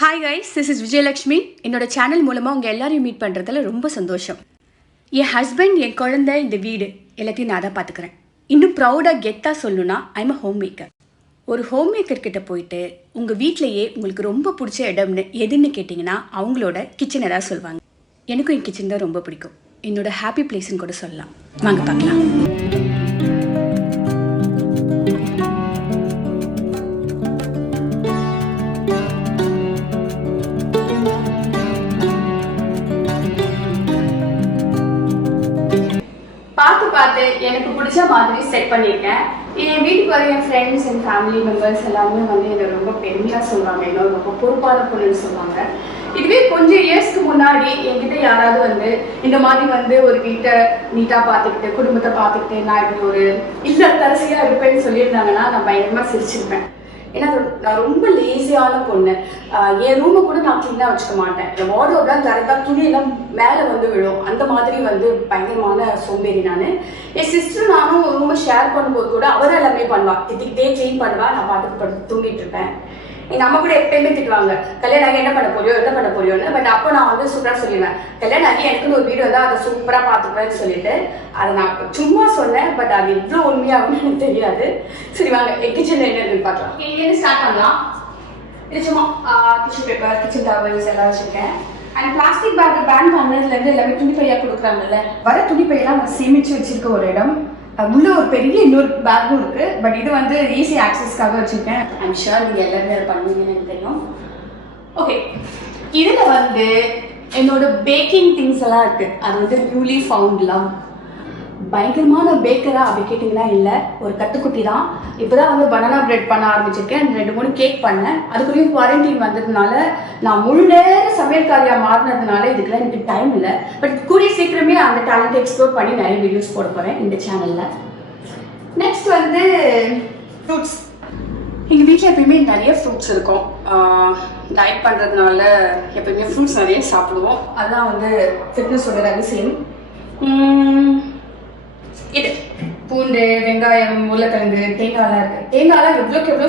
Hi guys, this is Vijayalakshmi. என்னோட channel மூலமாக உங்கள் எல்லாரையும் மீட் பண்ணுறதுல ரொம்ப சந்தோஷம். என் ஹஸ்பண்ட், என் குழந்தை, இந்த வீடு எல்லாத்தையும் நான் தான் பார்த்துக்கிறேன். இன்னும் ப்ரௌடாக கெத்தாக சொல்லணும்னா ஐம் அ ஹோம் மேக்கர். ஒரு ஹோம் மேக்கர் கிட்ட போயிட்டு உங்கள் வீட்டிலையே உங்களுக்கு ரொம்ப பிடிச்ச இடம்னு எதுன்னு கேட்டிங்கன்னா அவங்களோட கிச்சனை தான் சொல்லுவாங்க. எனக்கும் என் கிச்சன் தான் ரொம்ப பிடிக்கும். என்னோட ஹாப்பி பிளேஸ்ன்னு கூட சொல்லலாம். வாங்க பார்க்கலாம். பார்த்து எனக்கு பிடிச்ச மாதிரி செட் பண்ணியிருக்கேன். என் வீட்டுக்கு வர என் ஃப்ரெண்ட்ஸ் அண்ட் ஃபேமிலி மெம்பர்ஸ் எல்லாமே வந்து என்னை ரொம்ப பெருமையாக சொல்லுவாங்க. என்னோட ரொம்ப பொறுப்பான பொண்ணுன்னு சொல்லுவாங்க. இதுவே கொஞ்சம் இயர்ஸ்க்கு முன்னாடி என்கிட்ட யாராவது வந்து இந்த மாதிரி வந்து ஒரு வீட்டை நீட்டாக பார்த்துக்கிட்டு குடும்பத்தை பார்த்துக்கிட்டு நான் இப்படி ஒரு இல்லத்தரசியாக இருப்பேன்னு சொல்லியிருந்தாங்கன்னா நான் பயங்கரமாக சிரிச்சிருப்பேன். ஏன்னா நான் ரொம்ப லேசியான பொண்ணு. என் ரூமை கூட நான் க்ளீனாக வச்சுக்க மாட்டேன். என் வார்ட்ரோப்லாம் கரெக்டாக துணியெல்லாம் மேலே வந்து விழும். அந்த மாதிரி வந்து பயங்கரமான சோம்பேறி நான். என் சிஸ்டர் நானும் ரூமை ஷேர் பண்ணும்போது கூட அவர் எல்லாமே பண்ணுவாள். திட்டிக்கிட்டே க்ளீன் பண்ணுவாள். நான் பாட்டுக்கு தூங்கிட்டு இருப்பேன். எங்கள் அம்மா கூட எப்பயுமே திட்டுவாங்க, கல்யாணம் ஆகி என்ன பண்ண போறியோன்னு. பட் அப்போ நான் வந்து சூப்பராக சொல்லிடுவேன், கல்யாணம் ஆகி எனக்குன்னு ஒரு வீடு வந்தால் அதை சூப்பராக பார்த்துப்பேன்னு சொல்லிட்டு அதை நான் சும்மா சொன்னேன். பட் அது எவ்வளோ உண்மையாகும்னு எனக்கு தெரியாது. சரி வாங்க, என் கிச்சனில் என்ன இருக்குன்னு பார்க்கலாம். இங்கேருந்து ஸ்டார்ட் பண்ணலாம். இது சும்மா டிஷ்யூ பேப்பர், கிச்சன் டவல்ஸ் எல்லாம் வச்சுருக்கேன். அண்ட் பிளாஸ்டிக் பேக் பேன் பண்ணதுலேருந்து எல்லாமே துணிப்பையாக கொடுக்குறாங்கல்ல, வர துணிப்பையெல்லாம் நான் சேமித்து வச்சுருக்க ஒரு இடம். உள்ள ஒரு பெரிய இன்னொரு பேக்கும் இருக்கு. பட் இது வந்து ஈஸி ஆக்சஸ்க்காக வச்சிருக்கேன். ஐம் ஷுர் நீங்க எல்லாருமே அதை பண்ணுவீங்கன்னு எனக்கு தெரியும். ஓகே, இதுல வந்து என்னோட பேக்கிங் திங்ஸ் எல்லாம் இருக்கு. அது வந்து நியூலி ஃபவுண்ட் லவ். பயங்கரமான பேக்கரா அப்படி கேட்டிங்கன்னா இல்லை, ஒரு கட்டுக்குட்டி தான். இப்போதான் வந்து பனானா பிரெட் பண்ண ஆரம்பிச்சிருக்கேன். 2-3 கேக் பண்ணேன். அதுக்குள்ளேயும் குவாரண்டைன் வந்ததுனால நான் முழு நேர சமையல்காரியாக மாறினதுனால இதுக்கெல்லாம் எனக்கு டைம் இல்லை. பட் கூடிய சீக்கிரமே அந்த டேலண்ட் எக்ஸ்ப்ளோர் பண்ணி நிறைய வீடியோஸ் போட போகிறேன் இந்த சேனலில். நெக்ஸ்ட் வந்து ஃப்ரூட்ஸ். எங்கள் வீட்டில் எப்பயுமே நிறைய ஃப்ரூட்ஸ் இருக்கும். டயட் பண்ணுறதுனால எப்பயுமே ஃப்ரூட்ஸ் நிறைய சாப்பிடுவோம். அதுதான் வந்து ஃபிட்னஸோட ரகசியம். இது பூண்டு, வெங்காயம், உருளைக்கிழங்கு, தேங்காய்லாம் இருக்குது. தேங்காய்லாம் எவ்வளோக்கு எவ்வளோ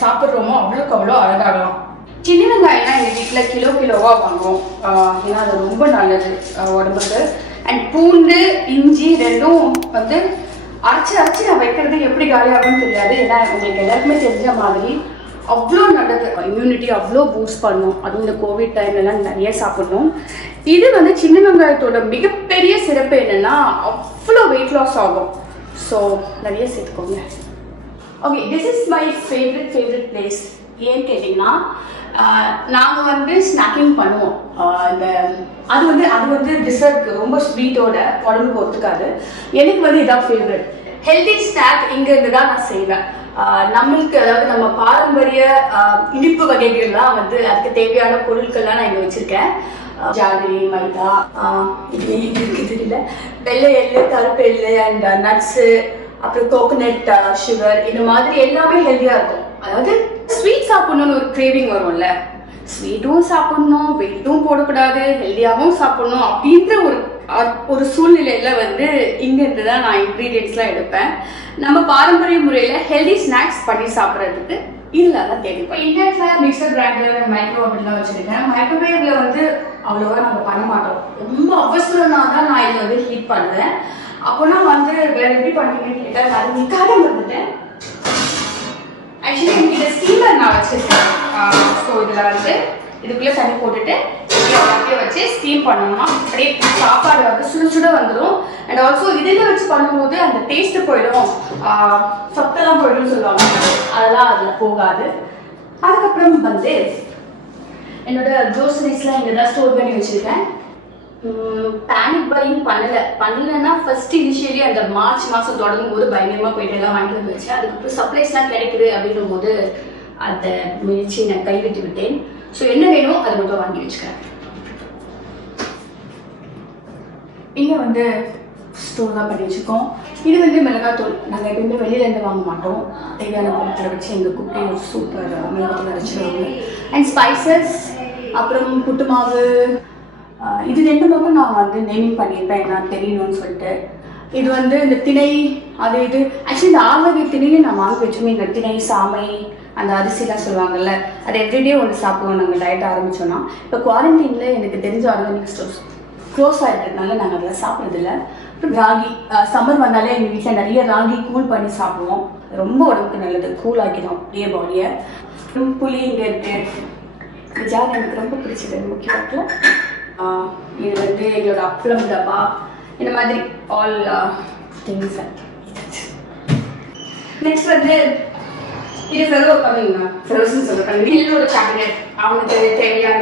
சாப்பிட்றோமோ அவ்வளோக்கு அவ்வளோ அழகாகலாம். சின்ன வெங்காயம்லாம் எங்கள் வீட்டில் கிலோவாக வாங்குவோம். ஏன்னா அது ரொம்ப நல்லது உடம்புக்கு. அண்ட் பூண்டு, இஞ்சி ரெண்டும் வந்து அரைச்சி நான் வைக்கிறது எப்படி காலியாகும்னு தெரியாது. ஏன்னா உங்களுக்கு எல்லாருக்குமே தெரிஞ்ச மாதிரி அவ்வளோ நல்லது. இம்யூனிட்டி அவ்வளோ பூஸ்ட் பண்ணும். அதுவும் இந்த கோவிட் டைம்லலாம் நிறைய சாப்பிடணும். இது வந்து சின்ன வெங்காயத்தோட மிகப்பெரிய சிறப்பு என்னென்னா அவ்வளோ வெயிட் லாஸ் ஆகும். ஸோ நிறைய சேர்த்துக்கோங்க. Okay, this is my favourite place. ஏன்னு கேட்டிங்கன்னா நாங்கள் வந்து ஸ்நாக்கிங் பண்ணுவோம். அது வந்து டிசர்ட்க்கு ரொம்ப ஸ்வீட்டோட உடம்புக்கு ஒத்துக்காது. எனக்கு வந்து இதான் ஃபேவரட். ஹெல்தி ஸ்நாக் இங்கேருந்து தான் நான் செய்வேன். நம்மளுக்கு அதாவது நம்ம பாரம்பரிய இனிப்பு வகைகள்லாம் வந்து அதுக்கு தேவையான பொருட்கள்லாம் நான் இங்கே வச்சுருக்கேன். ஜாகரி, மைதா, இது இல்லை, வெள்ளை எள்ளு, கருப்பு எள்ளு அண்ட் நட்ஸு, அப்புறம் கோகோனட் சுகர், இந்த மாதிரி எல்லாமே ஹெல்த்தியாக இருக்கும். அதாவது ஸ்வீட் சாப்பிட்ணுன்னு ஒரு கிரேவிங் வரும்ல, ஸ்வீட்டும் சாப்பிட்ணும், வெயிட்டும் போடக்கூடாது, ஹெல்த்தியாகவும் சாப்பிட்ணும் அப்படின்ற ஒரு சூழ்நிலையில வந்து இங்கிருந்து தான் நான் இன்க்ரீடியன்ட்ஸ்லாம் எடுப்பேன். நம்ம பாரம்பரிய முறையில் ஹெல்தி ஸ்நாக்ஸ் பண்ணி சாப்பிட்றதுக்கு இதில் தான் தேவை. இப்போ இன்டர்நெட்டில் மிக்சர் கிரைண்டர், மைக்ரோ ஓவன்லாம் வச்சுருக்கேன். மைக்ரோவேவில் வந்து அவ்வளோவா நம்ம பண்ண மாட்டோம். ரொம்ப அவசரம்னா தான் நான் இதை வந்து ஹீட் பண்ணுவேன். அப்போனா வந்து வேறு எப்படி பண்ணுவீங்கன்னு கேட்டால் அது நிற்காத வந்துட்டேன். ஆக்சுவலி இந்த ஸ்டீமர் நான் வச்சுருக்கேன். ஸோ இதில் வந்து இதுக்குள்ளே தண்ணி போட்டுட்டு அப்படியே வச்சு ஸ்டீம் பண்ணோம்னா அப்படியே சாப்பாடு வந்து சுட வந்துடும். அண்ட் ஆல்சோ இதில் வச்சு பண்ணும்போது அந்த டேஸ்ட்டு போயிடும், சத்தெல்லாம் போயிடும்னு சொல்லுவாங்க. அதெல்லாம் அதில் போகாது. அதுக்கப்புறம் வந்து என்னோட க்ரோசரிஸ்லாம் இங்கே தான் ஸ்டோர் பண்ணி வச்சுருக்கேன். பேனிக் பையிங் பண்ணலைன்னா ஃபர்ஸ்ட் இனிஷியலி அந்த மார்ச் மாதம் தொடங்கும் போது பயங்கரமாக போயிட்டு எல்லாம் வாங்கிட்டு வந்துருச்சு. அதுக்கப்புறம் சப்ளைஸ்லாம் கிடைக்குது அப்படின்னும் போது அந்த முயற்சி நான் கைவிட்டு விட்டேன். ஸோ என்ன வேணும் அதை மட்டும் வாங்கி வச்சுக்கிறேன். இங்கே வந்து ஸ்டோர் தான் பண்ணி வச்சுருக்கோம். இது வந்து மிளகாத்தூள். நாங்கள் எப்பயுமே வெளியிலேருந்து வாங்க மாட்டோம். தேவையான பொருட்களை வச்சு எங்கள் குட்டி ஒரு சூப்பர் மிளகாத்தூள் அரைச்சிடுவாங்க. அண்ட் ஸ்பைசஸ், அப்புறம் புட்டு மாவு, இது 2 பக்கம் நான் வந்து நேமிங் பண்ணியிருப்பேன் நான் தெரியணும்னு சொல்லிட்டு. இது வந்து இந்த திணை, அது இது ஆக்சுவலி இந்த 6 வகை திணையும் நான் வாங்கி வச்சுமே. இந்த திணை, சாமை, அந்த அரிசிலாம் சொல்லுவாங்கல்ல, அது எவ்ரிடே ஒன்று சாப்பிடுவோம் நாங்கள் டயட் ஆரம்பித்தோன்னா. இப்போ குவாரண்டைனில் எனக்கு தெரிஞ்ச ஆர்கானிக் ஸ்டோர்ஸ் க்ளோஸ் ஆகிருக்கிறதுனால நாங்கள் அதெல்லாம் சாப்பிட்றதில்ல. ராகி சம்மர் வந்தாலே எங்கள் வீட்டில் நிறைய ராகி கூல் பண்ணி சாப்பிடுவோம். ரொம்ப உடம்புக்கு நல்லது, கூல் ஆக்கிடும் அப்படியே பாடியை. புளி இங்கே இருக்குது, ஜார் எனக்கு ரொம்ப பிடிச்சது முக்கியத்தில். இது வந்து எங்களோட அப்பளம் டப்பா, இந்த மாதிரி ஆல் திங்ஸ். நெக்ஸ்ட் வந்து இது ஃபெரோஸ்ன்னு சொல்லுறாங்க. வீட்டோட கேபினெட், அவனுக்கு தேவையான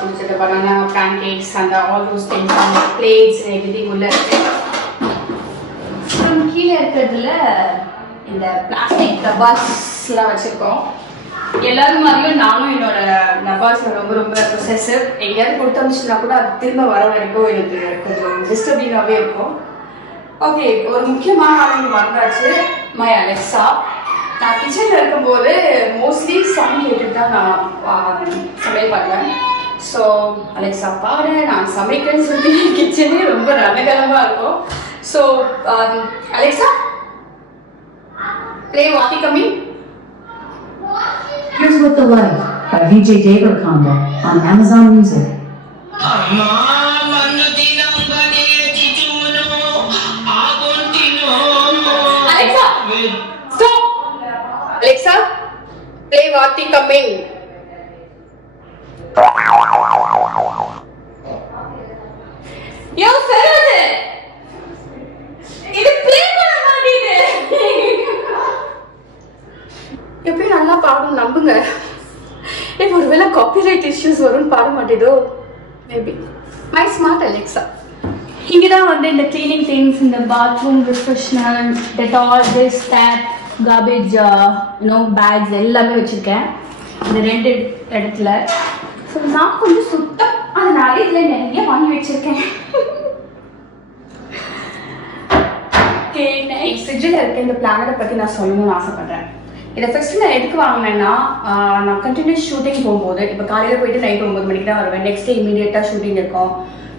பிடிச்சது பனானா, பேன் கேக்ஸ், அந்த ஆல் தோஸ் திங்ஸ், அந்த பிளேட்ஸ் எவ்ரிதிங் உள்ள இருக்கு. அப்புறம் கீழே இருக்கிறதுல இந்த பிளாஸ்டிக் டப்பாஸ்லாம் வச்சுருக்கோம். எல்லாரும் மாதிரியும் நானும் என்னோட டப்பாஸ் ரொம்ப ரொம்ப பொசசிவ். எங்கேயாவது கொடுத்து அனுப்பிச்சுனா கூட அது திரும்ப வர வரைக்கும் எனக்கு கொஞ்சம் டிஸ்டர்பிங்காகவே இருக்கும். ஓகே, ஒரு முக்கியமான ஆளுங்க வந்தாச்சு, மை அலெக்ஸா. நான் கிச்சனில் இருக்கும்போது மோஸ்ட்லி சாங் கேட்டுட்டு தான் நான் சமையல் பண்ணுவேன். ஸோ அலெக்ஸா பாடு, நான் சமைக்கிறேன்னு சொல்லி கிச்சனே ரொம்ப ரணகலமாக இருக்கும். So Alexa, play Wati Coming. Here's With the Light by Vijay Deverakonda on Amazon Music. Alexa, stop. Alexa, play Wati Coming. Yo, Feroz, இது play பண்ண மாட்டேங்குது. எப்படி நல்லா பாடணும் நம்புங்க. இப்போ ஒருவேளை காப்பிரைட் இஷ்யூஸ் வரும்னு பாட மாட்டேதோ மேபி. My smart Alexa. இங்கே தான் வந்து இந்த கிளீனிங் திங்ஸ், இந்த bathroom refreshener, Dettol, this tape, garbage bags எல்லாமே வச்சுருக்கேன் இந்த 2 இடத்துல. ஸோ நான் கொஞ்சம் சுத்தம், அதனால இதில் நிறைய வாங்கி வச்சுருக்கேன். ஓகே, நெக்ஸ்ட் ஃப்ரிட்ஜில் இருக்க இந்த பிளானட்டை பற்றி நான் சொல்லணும்னு ஆசைப்பட்றேன். இதை ஃபஸ்ட்டு நான் எதுக்கு வாங்கினேன்னா, நான் கண்டினியூஸ் ஷூட்டிங் போகும்போது, இப்போ காலையில் போயிட்டு நைட் 9 மணிக்கு தான் வருவேன். நெக்ஸ்ட் டே இமீடியட்டாக ஷூட்டிங் இருக்கும்.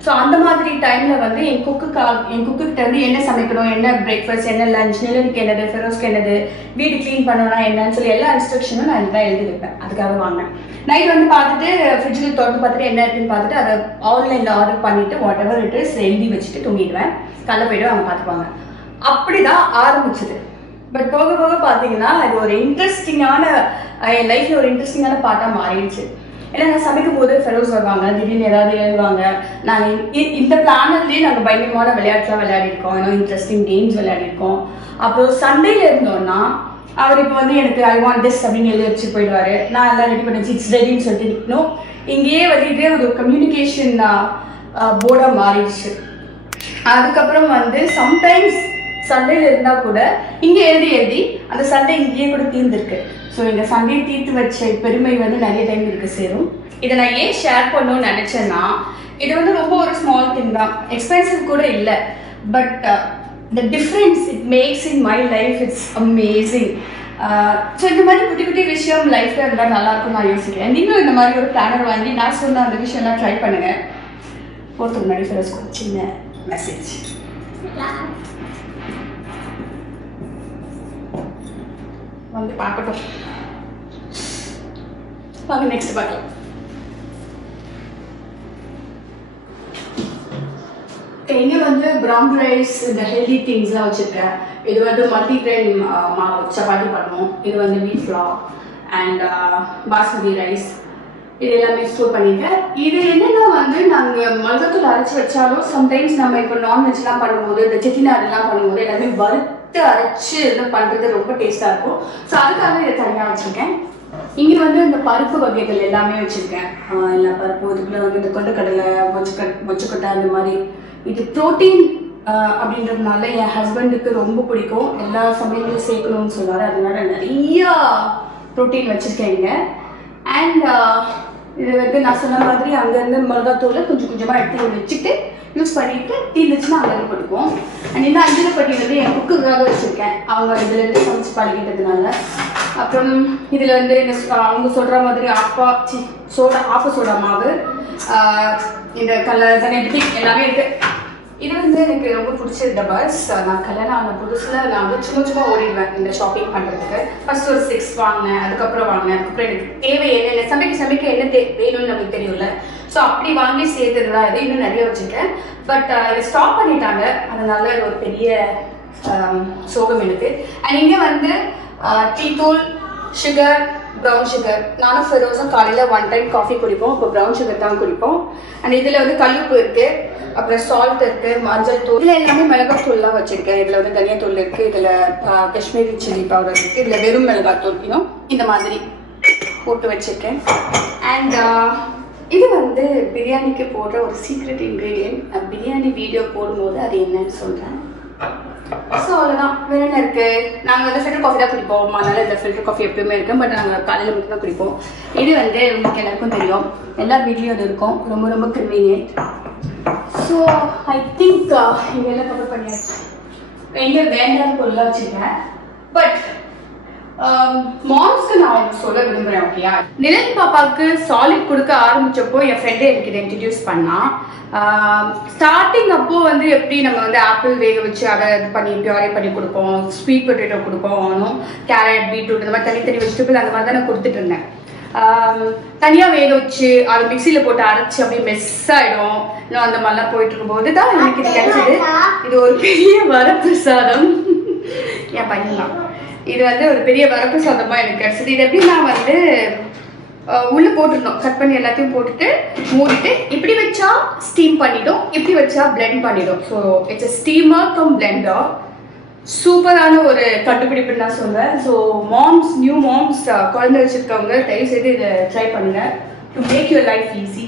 ஸோ அந்த மாதிரி டைமில் வந்து என் குக்குக்கிட்ட வந்து என்ன சமைக்கணும், என்ன பிரேக்ஃபாஸ்ட், என்ன லஞ்ச், நிலனுக்கு என்னது, ஃபெரோஸ்க்கு என்னது, வீடு க்ளீன் பண்ணணும்னா என்னன்னு சொல்லி எல்லா இன்ஸ்ட்ரக்ஷனும் நான் இதுதான் எழுதி வைப்பேன். அதுக்காக வாங்கினேன். நைட் வந்து பார்த்துட்டு ஃப்ரிட்ஜில் திறந்து பார்த்துட்டு என்ன இருக்குன்னு பார்த்துட்டு அதை ஆன்லைனில் ஆர்டர் பண்ணிவிட்டு வாட் எவர் இட் இஸ் எழுதி வச்சுட்டு தூங்கிடுவேன். காலைல போய்ட்டு அவங்க பார்த்துப்பாங்க. அப்படி தான் ஆரம்பிச்சது. பட் போக போக பார்த்தீங்கன்னா அது ஒரு இன்ட்ரெஸ்டிங்கான, என் லைஃப்பில் ஒரு இன்ட்ரெஸ்டிங்கான பாட்டாக மாறிடுச்சு. ஏன்னா நான் சமைக்கும் போது ஃபெரோஸ் வருவாங்க, திடீர்னு ஏதாவது எழுதுவாங்க. நாங்கள் இந்த பிளானர்லேயே நாங்கள் பயங்கரமான விளையாட்டுலாம் விளையாடிருக்கோம், இன்ட்ரெஸ்டிங் கேம்ஸ் விளையாடிருக்கோம். அப்புறம் சண்டேல இருந்தோன்னா அவர் இப்போ வந்து எனக்கு ஐ வாண்ட் திஸ் அப்படின்னு எழுதி வச்சு போயிடுவார். நான் எல்லாம் ரெடி பண்ணி இட்ஸ் ரெடின்னு சொல்லிட்டு நிற்கணும். இங்கேயே வந்து இதே ஒரு கம்யூனிகேஷன் போர்டாக மாறிடுச்சு. அதுக்கப்புறம் வந்து சம்டைம்ஸ் சண்டையில் இருந்தால் கூட இங்கே எழுதி அந்த சண்டை இங்கேயே கூட தீர்ந்துருக்கு. ஸோ இந்த சண்டையை தீர்த்து வச்ச பெருமை வந்து நிறைய டைம் இருக்கு சேரும். இதை நான் ஏன் ஷேர் பண்ணணும்னு நினச்சேன்னா, இது வந்து ரொம்ப ஒரு ஸ்மால் திங் தான், எக்ஸ்பென்சிவ் கூட இல்லை. But the difference it makes in my life it's amazing. So இந்த மாதிரி குட்டி குட்டி விஷயம் லைஃப்பில் இருந்தால் நல்லாயிருக்கும் நான் யோசிக்கிறேன். நீங்களும் இந்த மாதிரி ஒரு பிளானர் வாங்கி நான் சொன்ன அந்த விஷயம்லாம் ட்ரை பண்ணுங்கள். போகிறதுக்கு முன்னாடி ஃபர்ஸ்ட் ஒரு சின்ன மெசேஜ். வந்து பார்க்கட்டும், வாங்க நெக்ஸ்ட் பார்க்கலாம். இங்கே வந்து ப்ரௌன் ரைஸ், இந்த ஹெல்தி திங்ஸ்லாம் வச்சுருக்கேன். இது வந்து மல்டிகிரெயின் மாவு சப்பாத்தி பண்ணணும். இது வந்து வீட் ஃப்ளார் அண்ட் பாஸ்மதி ரைஸ், இது எல்லாமே ஸ்டோர் பண்ணியிருக்கேன். இது என்னென்னா வந்து நாங்கள் மிளகாத்தூள் அரைச்சி வச்சாலும் சம்டைம்ஸ் நம்ம இப்போ நான்வெஜ்லாம் பண்ணும்போது, இந்த செட்டிநாடுலாம் பண்ணும்போது எல்லாமே வறுத்து அரைச்சி இதெல்லாம் பண்ணுறது ரொம்ப டேஸ்ட்டாக இருக்கும். ஸோ அதுக்காக இதை தனியாக வச்சுருக்கேன். இங்கே வந்து இந்த பருப்பு வகைகள் எல்லாமே வச்சுருக்கேன். எல்லா பருப்பு, இதுக்குள்ளே வந்து இந்த கொண்டக்கடலை, மொச்சக்கொட்டை, அந்த மாதிரி. இது ப்ரோட்டீன் அப்படின்றதுனால என் ஹஸ்பண்டுக்கு ரொம்ப பிடிக்கும், எல்லா சமையலையும் சேர்க்கணும்னு சொல்லுவார். அதனால நிறையா ப்ரோட்டீன் வச்சுருக்கேன் இங்கே. அண்ட் இது வந்து நான் சொன்ன மாதிரி அங்கேருந்து மிளகாத்தூளை கொஞ்சம் கொஞ்சமாக எடுத்து வச்சுட்டு யூஸ் பண்ணிவிட்டு தீர்ந்துச்சுன்னா அங்கே போட்டுக்குவோம். அண்ட் இந்த அஞ்சலப்பட்டி வந்து என் குக்குக்காக வச்சுருக்கேன், அவங்க இதுலேருந்து சமைச்சு பழகிட்டதுனால. அப்புறம் இதில் வந்து இந்த அவங்க சொல்கிற மாதிரி ஆப்ப சோடா மாவு, இந்த கலர் தனியாக எல்லாமே இருக்குது. இது வந்து எனக்கு ரொம்ப பிடிச்ச டபர்ஸ். நான் கல்யாணம் ஆன புதுசில் நான் வந்து சும்மா ஓடிடுவேன் இந்த ஷாப்பிங் பண்ணுறதுக்கு. ஃபர்ஸ்ட் ஒரு 6 வாங்கினேன், அதுக்கப்புறம் அதுக்கப்புறம் எனக்கு தேவை என்ன சமைக்க என்ன வேணும்னு நமக்கு தெரியும்ல. ஸோ அப்படி வாங்கி சேர்த்துருந்தா இது இன்னும் நிறைய வச்சுருக்கேன். பட் இதை ஸ்டாப் பண்ணிட்டாங்க, அதனால இது ஒரு பெரிய சோகம் எனக்கு. அண்ட் இங்கே வந்து டீ தூள், சுகர், ப்ரௌன் சுகர். நானும் ஃபெரோஸும் காலையில் 1 டைம் காஃபி குடிப்போம், இப்போ ப்ரௌன் சுகர் தான் குடிப்போம். அண்ட் இதில் வந்து கல்லுப்பு இருக்குது, அப்புறம் சால்ட் இருக்குது, மஞ்சள் தூள், இதில் எல்லாமே மிளகாத்தூள்லாம் வச்சுருக்கேன். இதில் வந்து தனியாத்தூள் இருக்குது, இதில் காஷ்மீரி சில்லி பவுடர் இருக்குது, இதில் வெறும் மிளகாத்தூள் இந்த மாதிரி போட்டு வச்சுருக்கேன். அண்ட் இது வந்து பிரியாணிக்கு போடுற ஒரு சீக்ரெட் இன்க்ரீடியன்ட். பிரியாணி வீடியோ போடும்போது அது என்னன்னு சொல்கிறேன். ஸோ அவ்வளோதான். வேறு என்ன இருக்குது, நாங்கள் வந்து ஃபில்டர் காஃபி தான் குடிப்போம், அதனால் இந்த ஃபில்டர் காஃபி எப்பயுமே இருக்குது. பட் நாங்கள் காலையில் மட்டும் தான் குடிப்போம். இது வந்து உங்களுக்கு எல்லாருக்கும் தெரியும், எல்லா வீட்லேயும் அது இருக்கும், ரொம்ப ரொம்ப கன்வீனியன்ட். ஸோ ஐ திங்க் இங்கே எல்லாம் கவர் பண்ணியாச்சு. எங்கே வேண்டாம் பொருளாக வச்சுருக்கேன். பட் மாம்ஸ்க்கு நான் அவங்க சொல்ல விரும்புகிறேன். ஓகேயா, நிழல் பாப்பாவுக்கு சாலிட் கொடுக்க ஆரம்பித்தப்போ என் ஃப்ரெண்டே எனக்கு இதை இன்ட்ரடியூஸ் பண்ணான். ஸ்டார்டிங் அப்போ வந்து எப்படி நம்ம வந்து ஆப்பிள் வேக வச்சு அதை இது பண்ணி பியூரே பண்ணி கொடுப்போம், ஸ்வீட் பொட்டேட்டோ கொடுப்போம், கேரட், பீட்ரூட் இந்த மாதிரி தனித்தனி வெஜிடபிள் அந்த மாதிரி தான் நான் கொடுத்துட்டு இருந்தேன். தனியாக வேக வச்சு அதை மிக்சியில் போட்டு அரைச்சி அப்படியே மெஸ் ஆகிடும். இன்னும் அந்த மாதிரிலாம் போயிட்டு இருக்கும்போது தான் எனக்கு இது கிடைச்சது. இது ஒரு பெரிய வரப்பிரசாதம். என் பையன்லாம் இது வந்து ஒரு பெரிய வரப்பிரசாதமாக எனக்கு கிடைச்சது. இது எப்படி நான் வந்து உள்ளே போட்டுருந்தோம், கட் பண்ணி எல்லாத்தையும் போட்டுட்டு மூடிட்டு இப்படி வச்சா ஸ்டீம் பண்ணிடும், இப்படி வச்சா பிளெண்ட் பண்ணிடும். So it's a steamer come Blender. சூப்பரான ஒரு கண்டுபிடிப்புன்னு நான் சொல்வேன். ஸோ நியூ மாம்ஸ் குழந்தை வச்சுருக்கவங்க தயவு செய்து இதை ட்ரை பண்ணுங்க, to make your life easy.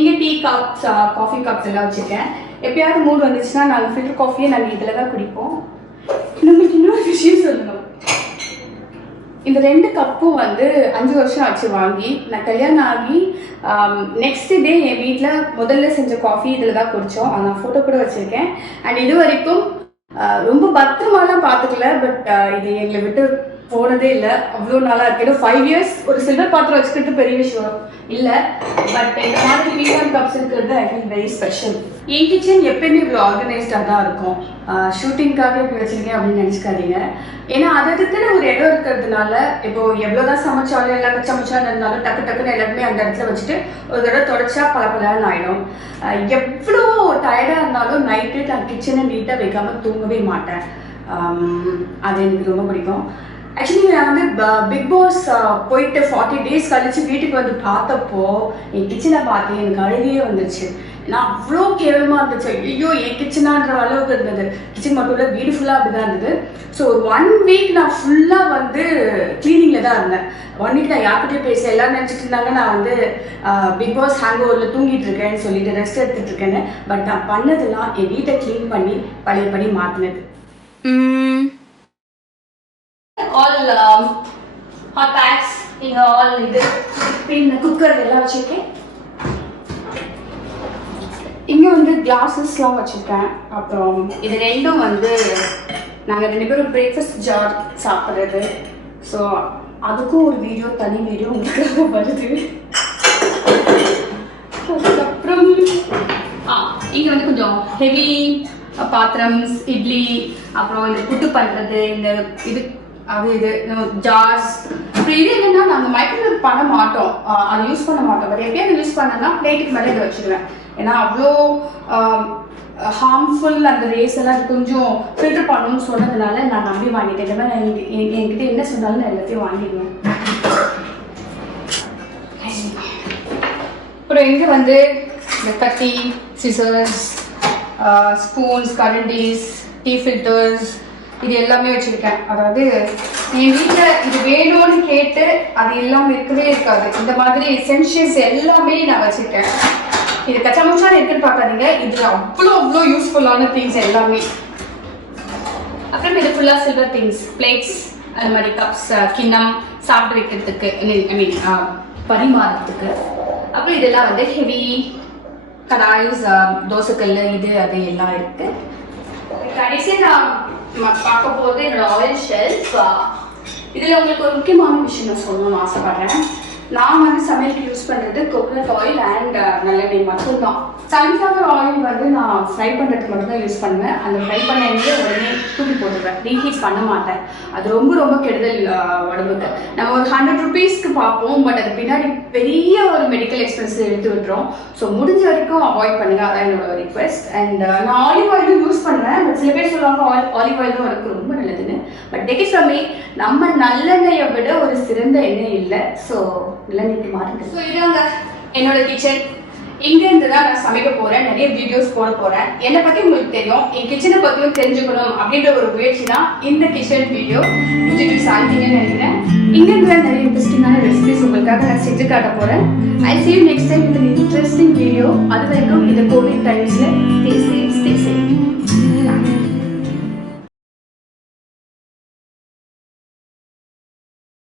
இங்கே டீ கப்ஸ், காஃபி கப்ஸ் எல்லாம் வச்சுருக்கேன். எப்பயாவது மூடு வந்துச்சுன்னா நாங்கள் ஃபில்டர் காஃபியை நாங்கள் இதில் தான் குடிப்போம். நம்மளுக்கு இன்னொரு விஷயம் சொல்லணும். இந்த 2 கப்பும் வந்து 5 வருஷம் ஆச்சு வாங்கி. நான் கல்யாணம் ஆகி நெக்ஸ்ட் டே என் வீட்டில் முதல்ல செஞ்ச காஃபி இதில் தான் குடித்தோம். நான் ஃபோட்டோ கூட வச்சுருக்கேன். அண்ட் இது வரைக்கும் ரொம்ப பத்திரமாலாம் பார்த்துக்கல. பட் இது எங்களை விட்டு போனதே இல்லை, அவ்வளோ நாளாக இருக்கு. ஏன்னா 5 இயர்ஸ் ஒரு சில்வர் பாத்திரம் வச்சுக்கிட்டு பெரிய விஷயம் இல்லை. பட் இந்த மாதிரி வீகன் கப்ஸ் இருக்கிறது I feel very special. N kitchen எப்பயுமே இவ்வளோ ஆர்கனைஸ்டாக தான் இருக்கும். ஷூட்டிங்காக இப்படி வச்சுருக்கேன் அப்படின்னு நினச்சிக்காதீங்க. ஏன்னா அதுக்குன்னு ஒரு இடம் இருக்கிறதுனால இப்போ எவ்வளோதான் சமைச்சாலும் எல்லாரும் சமைச்சாலும் இருந்தாலும் டக்கு டக்குன்னு எல்லாருமே அந்த இடத்துல வச்சுட்டு ஒரு தடவை தொடச்சா பலப்பலன்னு ஆகிடும். எவ்வளோ டயர்டாக இருந்தாலும் நைட்டு நான் கிச்சனை நீட்டாக வைக்காமல் தூங்கவே மாட்டேன். அது எனக்கு ரொம்ப பிடிக்கும். ஆக்சுவலி நான் வந்து பிக் பாஸ் போயிட்டு 40 டேஸ் கழிச்சு வீட்டுக்கு வந்து பார்த்தப்போ என் கிச்சனை பார்த்து எனக்கு அழுகையே வந்துருச்சு. நான் அவ்வளோ கேவலமாக இருந்துச்சு. ஐயோ என் கிச்சனான்ற அளவுக்கு இருந்தது. கிச்சன் மட்டும் இல்லை, வீடு ஃபுல்லாக அப்படி தான் இருந்தது. ஸோ ஒரு 1 வீக் நான் ஃபுல்லாக வந்து க்ளீனிங்கில் தான் இருந்தேன். 1 வீக் நான் யார்கிட்டயும் பேச, எல்லாரும் நினச்சிட்டு இருந்தாங்க நான் வந்து பிக் பாஸ் ஹேங் ஓவரில் தூங்கிட்டு இருக்கேன்னு சொல்லிட்டு ரெஸ்ட் எடுத்துட்டு இருக்கேன்னு. பட் நான் பண்ணதெல்லாம் என் வீட்டை க்ளீன் பண்ணி பழையபடி மாற்றினது. ஆல் ஹாட் பேக்ஸ், இங்கே ஆல் இது பின் குக்கர் எல்லாம் வச்சுருக்கேன். இங்கே வந்து கிளாஸஸ்லாம் வச்சுருக்கேன். அப்புறம் இது 2ம் வந்து நாங்கள் 2 பேரும் பிரேக்ஃபாஸ்ட் ஜார் சாப்பிட்றது. ஸோ அதுக்கும் ஒரு வீடியோ, தனி வீடியோ உங்களுக்கு வருது. அதுக்கப்புறம் இங்கே வந்து கொஞ்சம் ஹெவி பாத்திரம்ஸ், இட்லி, அப்புறம் இந்த புட்டு பண்ணுறது, இந்த இது இது ஜார்ஸ். அப்புறம் இது என்னென்னா நாங்கள் மைக்ரோவேவ் பண்ண மாட்டோம், அது யூஸ் பண்ண மாட்டோம். பட் எப்படியாவது யூஸ் பண்ணனா பிளேட்டுக்கு மேலே இதை வச்சுருவேன். ஏன்னா அவ்வளோ ஹார்ம்ஃபுல் அந்த ரேஸ் எல்லாம் கொஞ்சம் ஃபில்டர் பண்ணணும்னு சொன்னதுனால நான் நம்பி வாங்கிட்டேன். இந்த மாதிரி என்கிட்ட என்ன சொன்னாலும் நான் எல்லாத்தையும் வாங்கிடுவேன். அப்புறம் இங்கே வந்து இந்த கத்தி, scissors, spoons, guarantees, tea filters இது எல்லாமே வச்சுருக்கேன். அதாவது என் வீட்டில் இது வேணும்னு கேட்டு அது எல்லாமே இருக்கவே இருக்காது. இந்த மாதிரி எசென்ஷியல்ஸ் எல்லாமே நான் வச்சுருக்கேன். இது கச்சாமச்சான்னு இருக்குன்னு பார்க்காதீங்க, இது அவ்வளோ யூஸ்ஃபுல்லான திங்ஸ் எல்லாமே. அப்புறம் இது ஃபுல்லாக சில்வர் திங்ஸ், பிளேட்ஸ், அது மாதிரி கப்ஸ், கிண்ணம், சாப்பிட்டு வைக்கிறதுக்கு, ஐ மீன் பரிமாறத்துக்கு. அப்புறம் இதெல்லாம் வந்து ஹெவி கடாய்ஸ், தோசைக்கல், இது அது எல்லாம் இருக்குது. கடைசியாக நான் பார்க்க போகிறது என்னோட ஆயில் ஷெல்ஃப். இதில் உங்களுக்கு ஒரு முக்கியமான விஷயம் நான் சொல்லணும்னு ஆசைப்படுறேன். நான் வந்து சமையலுக்கு யூஸ் யூஸ் பண்ணுறது கோகோனட் ஆயில் அண்ட் நல்லெண்ணெய் மட்டும்தான். சன்ஃப்ளவர் ஆயில் வந்து நான் ஃப்ரை பண்ணுறதுக்கு மட்டும் தான் யூஸ் பண்ணுவேன். அந்த ஃப்ரை பண்ண எண்ணெயை உடனே தூக்கி போட்டுருவேன், ரீஹீட் பண்ண மாட்டேன். அது ரொம்ப ரொம்ப கெடுதல் உடம்புக்கு. நம்ம ஒரு 100 rupeesக்கு பார்ப்போம், பட் அது பின்னாடி பெரிய ஒரு மெடிக்கல் எக்ஸ்பென்ஸ் எடுத்து விட்டுரும். ஸோ முடிஞ்ச வரைக்கும் அவாய்ட் பண்ணுங்க, அதான் என்னோட ரிக்வெஸ்ட். அண்ட் நான் ஆலிவ் ஆயிலும் யூஸ் பண்ணுவேன், பட் சில பேர் சொல்லுவாங்க ஆலிவ் ஆயில் தான் எனக்கு ரொம்ப நல்லதுன்னு. But take it from me, நம்ம நல்லெண்ணெயை விட ஒரு சிறந்த எண்ணெய் இல்லை. ஸோ நல்லெண்ணெய்க்கு மாறுங்க. ஸோ இதாங்க என்னோட கிச்சன். இங்கேருந்து தான் நான் சமைக்க போகிறேன், நிறைய வீடியோஸ் போட போகிறேன். என்னை பற்றி உங்களுக்கு தெரியும், என் கிச்சனை பற்றியும் தெரிஞ்சுக்கணும் அப்படின்ற ஒரு முயற்சி தான் இந்த கிச்சன் வீடியோ. உங்களுக்கு சாதிங்கன்னு நினைக்கிறேன். இங்கேருந்து தான் நிறைய இன்ட்ரெஸ்டிங்கான ரெசிபிஸ் உங்களுக்காக நான் செஞ்சு காட்ட போகிறேன். ஐ see you next time with an interesting video. அது வரைக்கும் இந்த கோவிட் டைம்ஸில்